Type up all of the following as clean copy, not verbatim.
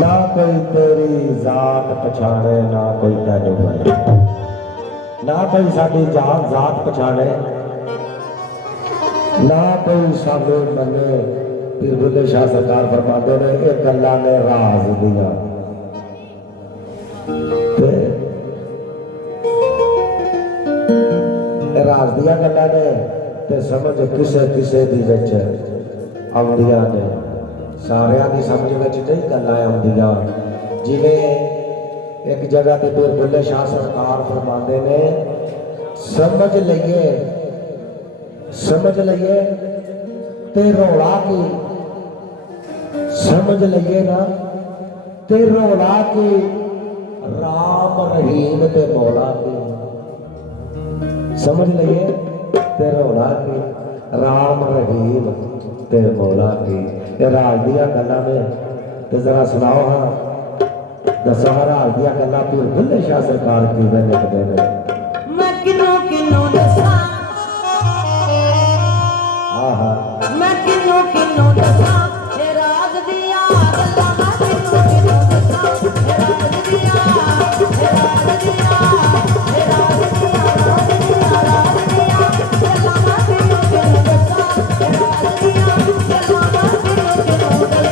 ना कोई तेरी जात पछाणे ना कोई तेनू मने, ना कोई साडी जात पछाणे ना कोई साडे मने। पीर बुल्ले शाह सरकार फरमाते ने ये गल्लां ने राज दिया राज दिया गल्लां ने ते समझ किसे किसे दी विच आउंदियां ने, सारियां दी समझ विच नहीं गल्लां आउंदियां। जिवें एक जगह ते पीर बुल्ले शाह सरकार फरमाते ने समझ लइए ते रौला की, समझ लइए ना ते रौला की, राम रहीम ते मौला की। समझ लइए ते रौला की, राम रहीम ते मौला की। राज दिया गल्लां ने ते जरा सुनाओ हाँ, दसो हाँ राज दिया गल्लां पीर बुल्ले शाह सरकार किवें लिखदे ने। मैं किनो किनो दसा, मैं किनो किनो दसा ये राज दिया गल्लां, मैं किनो किनो दसा ये राज दिया, ये राज दिया, ये राज दिया, राज दिया, राज दिया गल्लां, मैं किनो किनो दसा ये राज दिया गल्लां, मैं किनो किनो दसा।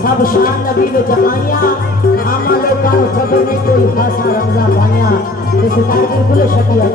सब शान नबी में जमाइया आमा लोगों खबर नहीं कोई खासा रमजा पाया, जैसे बिल्कुल शकिया